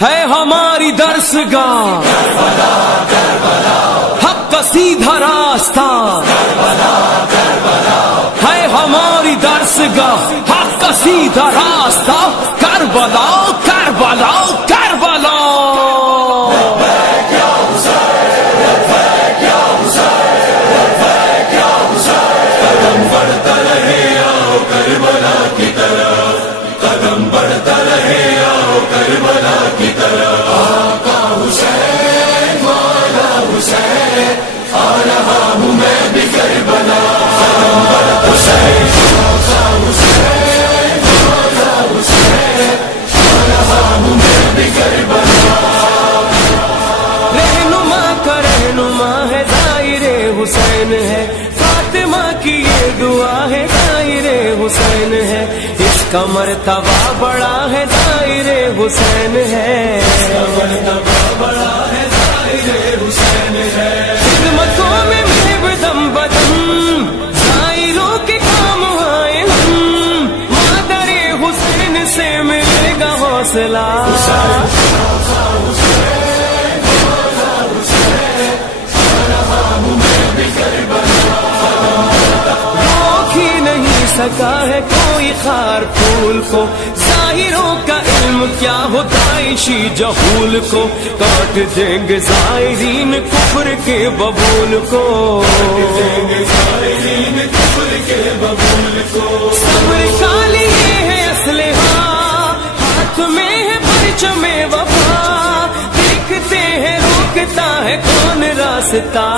ہے ہماری درسگاہ حق کا سیدھا راستہ، ہے ہماری درسگاہ حق کا سیدھا راستہ، کربلا کربلا کربلا۔ قدم بڑھتا رہے آؤ کربلا کی طرف، قدم بڑھتا رہے آؤ کربلا کی طرف۔ آقا حسین مولا حسین، آ رہا ہوں میں بھی کربلا۔ قدم بڑھتا حسین آقا حسین مولا حسین، آ رہا ہوں میں بھی کربلا۔ رہنما کا رہنما ہے ظاہر حسین ہے، فاطمہ کی یہ دعا ہے ظاہر حسین ہے، اس کا مرتبہ بڑا ہے ظاہر حسین ہے، اس کا مرتبہ بڑا ہے ظاہر حسین ہے۔ خدمتوں میں محب دم بدم ظاہروں کے کام آئے ہم، مادر حسین سے ملے گا حوصلہ۔ سکا ہے کوئی خار پھول کو، ظاہروں کا علم کیا ہوتا عیشی جہول کو، کاٹ دیں گے ظاہرین کفر کے ببول کو، صبر کا لیے ہے اسلحہ، ہاتھ میں ہے پرچم وفا، دیکھتے ہیں روکتا ہے کون راستہ۔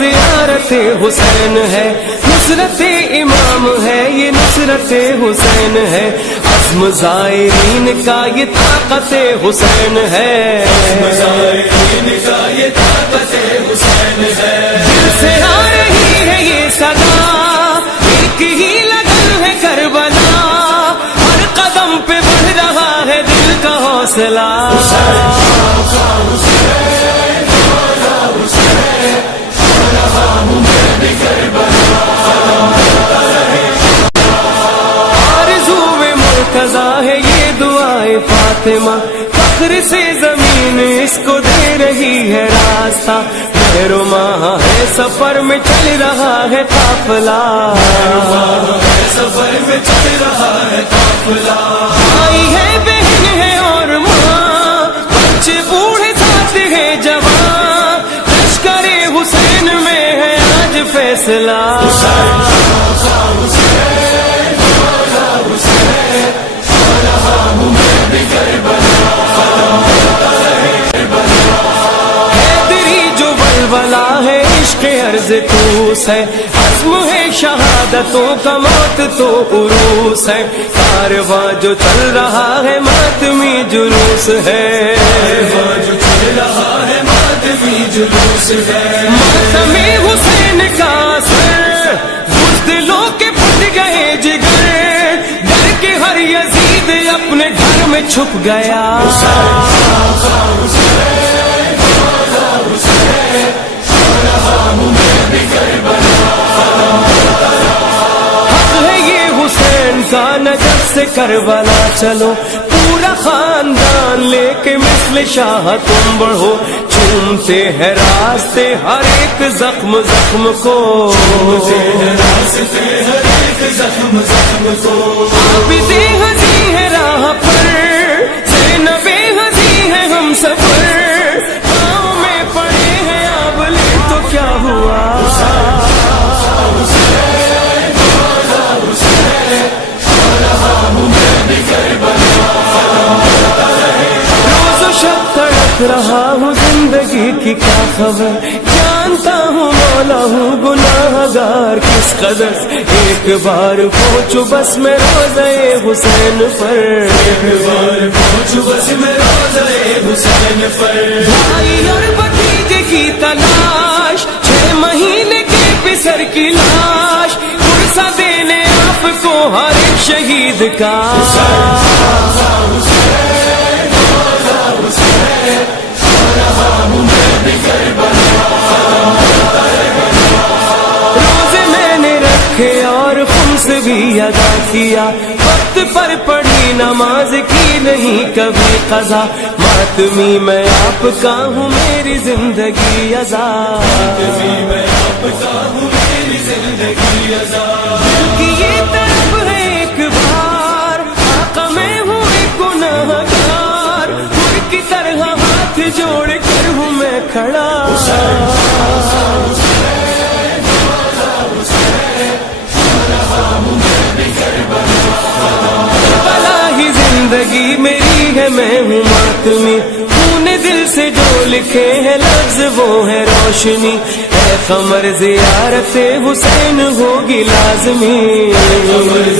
زیارت حسین ہے، نصرت امام ہے، یہ نصرت حسین ہے، عزم زائرین کا یہ طاقت حسین ہے، زائرین کا یہ طاقت حسین ہے۔ دل سے آ رہی ہے یہ صدا، ایک ہی لگن ہے کربلا، ہر قدم پہ بڑھ رہا ہے دل کا حوصلہ۔ ہے یہ دعائے فاطمہ، فخر سے زمین اس کو دے رہی ہے راستہ، مہر و ماہ ہے سفر میں چل رہا ہے قافلہ، سفر میں چل رہا ہے قافلہ۔ بھائی ہے بہن ہے اور ماں، بچے بوڑھے ساتھ ہے جوان، لشکر حسین میں ہے آج فیصلہ۔ ہے عشق عرض توس ہے، عزم ہے شہادتوں کا، موت تو عروس ہے، کارواں جو چل رہا ہے ماتمی جلوس ہے، جو چل رہا ہے ماتمی جلوس ہے۔ ماتم حسین کا سر بزدلوں کے پھٹ گئے جگر، ڈر کے ہر یزید اپنے گھر میں چھپ گیا۔ حق ہے یہ حسین کا نجف سے کربلا چلو، پورا خاندان لے کے مثل شاہ تم بڑھو، چومتے ہیں راستے ہر ایک زخم زخم کو، عابد ہنسی ہے راہ پر، زینب ہنسی ہے ہم سفر، پاؤں میں پڑے ہیں آبلے تو کیا ہوا۔ روز و شب تڑپ رہا ہوں زندگی کی کیا خبر، جانتا ہوں مولا ہوں گناہ گار کس قدر، ایک بار پہنچو بس میں روضہ حسین پر، ایک بار پہنچو بس میں روضہ حسین پر۔ بھائی اور بھتیجے کی تلاش، 6 مہینے کے پسر کی لاش، پرسہ دینے آپ کو ہر ایک شہید کا۔ رہا ہوں میں بھی کربلا۔ بھی ادا کیا، وقت پر پڑھی نماز کی نہیں کبھی قضا، ماتمی میں آپ کا ہوں میری زندگی آزاد، میں آپ کا ہوں میری زندگی آزاد، دل کی یہ طرف ہے ایک بار آقا میں ہوں ایک گناہگار، مر کی طرح ہاتھ جوڑ کر ہوں میں کھڑا، زندگی میری ہے میں ہوں ماتمی، خون دل سے جو لکھے ہیں لفظ وہ ہے روشنی، اے قمر زیارت حسین ہوگی لازمی،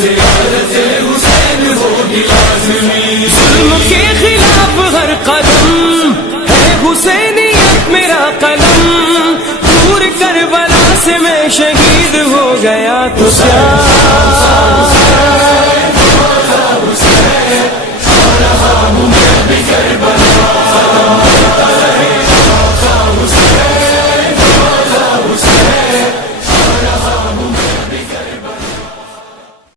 زیارت حسین ہوگی لازمی، ظلم کے خلاف ہر قدم ہے حسینیت میرا قلم، دور کربلا سے میں شہید ہو گیا تو کیا